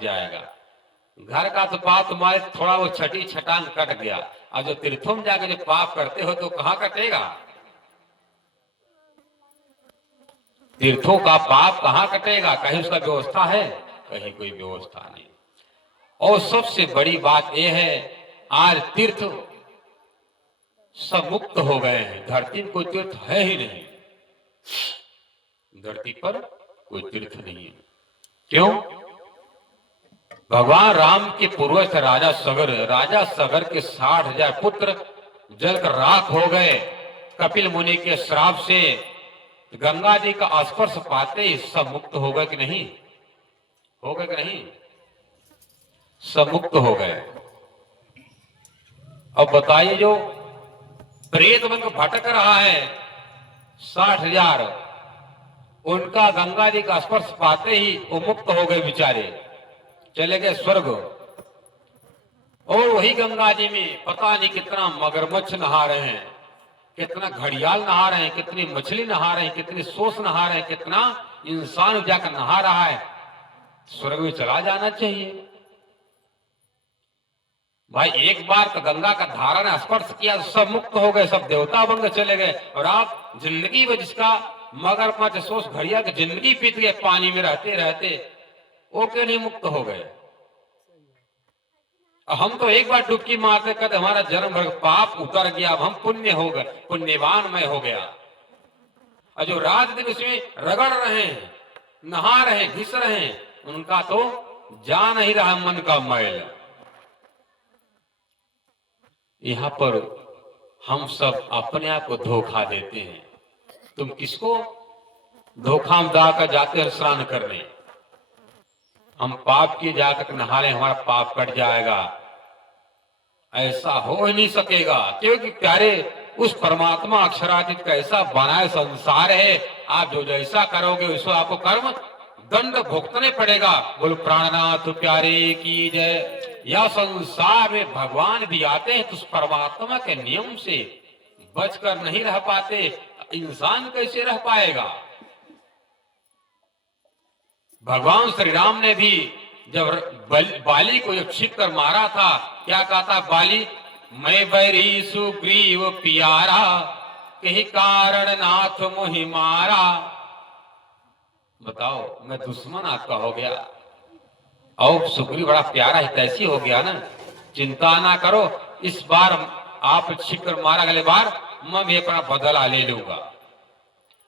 जाएगा। घर का तो पाप तुम्हारे थोड़ा वो छठी छटांग कट गया, और जो तीर्थों में जाकर जो पाप करते हो तो कहां कटेगा? तीर्थों का पाप कहां कटेगा? कहीं उसका व्यवस्था है? कहीं कोई व्यवस्था नहीं। और सबसे बड़ी बात यह है, आज तीर्थ सब मुक्त हो गए हैं, धरती में कोई तीर्थ है ही नहीं। धरती पर कोई तीर्थ नहीं है। क्यों? भगवान राम के पूर्वज राजा सगर के 60,000 पुत्र जलकर राख हो गए। कपिल मुनि के श्राप से गंगा जी का स्पर्श पाते ही सब मुक्त हो गए कि नहीं? हो गए कि नहीं? सब मुक्त हो गए। अब बताइए, जो प्रेत बन भटक रहा है 60,000, उनका गंगा जी का स्पर्श पाते ही वो मुक्त हो गए, बेचारे चले गए स्वर्ग। और वही गंगा जी में पता नहीं कितना मगरमच्छ नहा रहे हैं, कितना घड़ियाल नहा रहे हैं, कितनी मछली नहा रहे हैं, कितनी सोस नहा रहे हैं, कितना इंसान जाकर नहा रहा है। स्वर्ग में चला जाना चाहिए भाई। एक बार तो गंगा का धारा ने स्पर्श किया, सब मुक्त हो गए, सब देवता बन चले गए। और आप जिंदगी में जिसका मगरमच्छ सोस घड़िया की जिंदगी बीत गए पानी में रहते रहते, वो क्यों नहीं मुक्त हो गए? हम तो एक बार डुबकी मारते कहते हमारा जन्म भर पाप उतर गया, अब हम पुण्य हो गए, पुण्यवान मैं हो गया। और जो रात दिन उसमें रगड़ रहे हैं, नहा रहे हैं, घिस रहे हैं, उनका तो जा नहीं रहा मन का मैल। यहां पर हम सब अपने आप को धोखा देते हैं। तुम किसको धोखा में जाकर जाते हो स्नान करने? हम पाप किए जाकर नहा लें, हमारा पाप कट जाएगा? ऐसा हो ही नहीं सकेगा, क्योंकि प्यारे उस परमात्मा अक्षरातीत का ऐसा बनाए संसार है, आप जो जैसा करोगे उसको आपको कर्म दंड भुगतने पड़ेगा। बोलो प्राणनाथ प्यारे की जय। यह संसार में भगवान भी आते हैं तो उस परमात्मा के नियम से बचकर नहीं रह पाते, इंसान कैसे रह पाएगा? भगवान श्री राम ने भी जब बाली को जब छिप कर मारा था, क्या कहा था बाली? मैं बैरी सुग्रीव पियारा, कहीं कारण नाथ मोहि मारा। बताओ, मैं दुश्मन आपका हो गया और सुग्रीव बड़ा प्यारा हितैषी हो गया ना। चिंता ना करो, इस बार आप छिप कर मारा, अगले बार मैं भी अपना बदला ले लूंगा।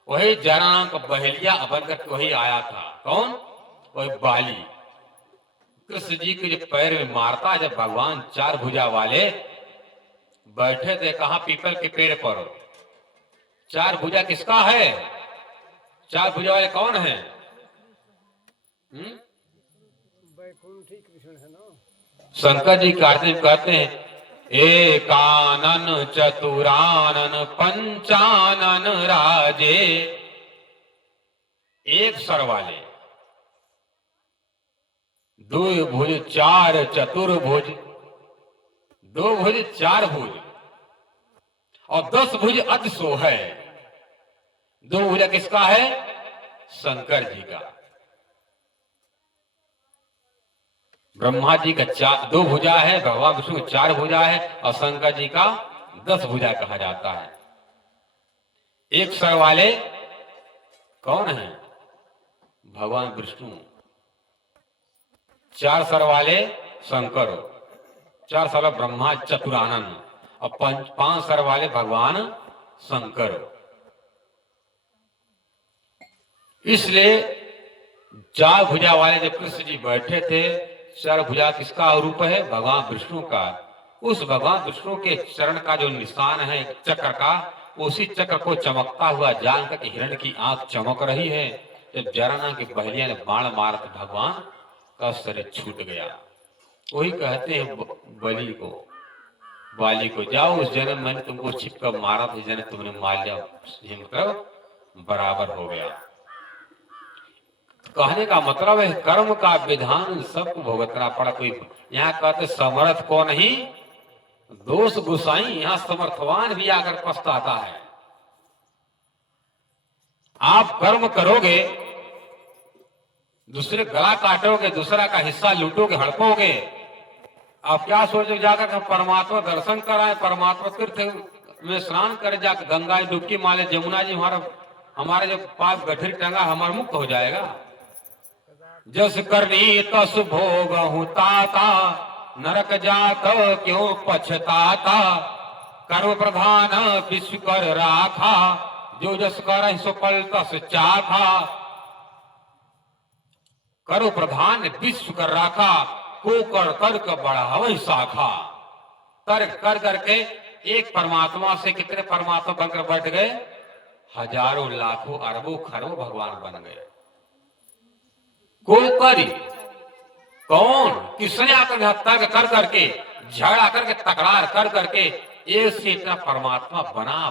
वही जरा का बहेलिया बनकर वही आया था। कौन? वही बाली। कृष्ण जी के जो पैर में मारता, जब भगवान 4 भुजा वाले बैठे थे, कहा? पीपल के पेड़ पर। 4 भुजा किसका है? 4 भुजा वाले कौन है? वैकुंठी कृष्ण है ना। शंकर जी कार्तिक कहते हैं, एकानन चतुरानन पंचानन राजे। एक सर वाले, 2 भुज 4 चतुर्भुज, 2 भुज 4 भुज और 10 भुज अतिशो है। 2 भुजा किसका है? शंकर जी का। ब्रह्मा जी का 2 भुजा है, भगवान विष्णु का 4 भुजा है, और शंकर जी का 10 भुजा कहा जाता है। एक सर वाले कौन है? भगवान विष्णु। 4 सर वाले शंकर, 4 सर ब्रह्मा चतुरानन, और 5 सर वाले भगवान शंकर। इसलिए 4 भुजा वाले जब कृष्ण जी बैठे थे, 4 भुजा किसका रूप है? भगवान विष्णु का। उस भगवान विष्णु के चरण का जो निशान है चक्र का, उसी चक्र को चमकता हुआ जानकर कि हिरण की आंख चमक रही है। जब जराना की बहलिया ने बाण मारा तो भगवान का शरीर छूट गया। वही कहते हैं बलि को, बाली को, जाओ उस जन्म मैंने तुमको छिपकर मारा था, जन्म तुमने मार लिया, मतलब बराबर हो गया। कहने का मतलब है कर्म का विधान सबको भुगतना पड़ा। कोई यहाँ कहते समर्थ को नहीं दोष गुसाई, यहाँ समर्थवान भी आकर पछताता है। आप कर्म करोगे, दूसरे गला काटोगे, दूसरा का हिस्सा लूटोगे, हड़पोगे। आप क्या सोचो जाकर हम परमात्मा दर्शन कराए, परमात्मा तीर्थ में स्नान करे, जाकर गंगा जी डुबकी मारे, जमुना जी हमारे जो पास गठरी टंगा हमारा मुक्त हो जाएगा। जस करनी तस भोग हूँ ताता, नरक जात क्यों पछताता। कर्म प्रधान विश्व कर राखा, जो जस कर सो पल तस चाखा। करो प्रधान विश्व कर राखा, को कर तर्क बढ़ावै शाखा। तर्क कर करके एक परमात्मा से कितने परमात्मा बनकर बैठ गए, हजारों लाखों अरबों खरबों भगवान बन गए। को करी कौन, किसने आकर तर्क कर करके, झगड़ा करके, तकरार कर करके एक से इतना परमात्मा बना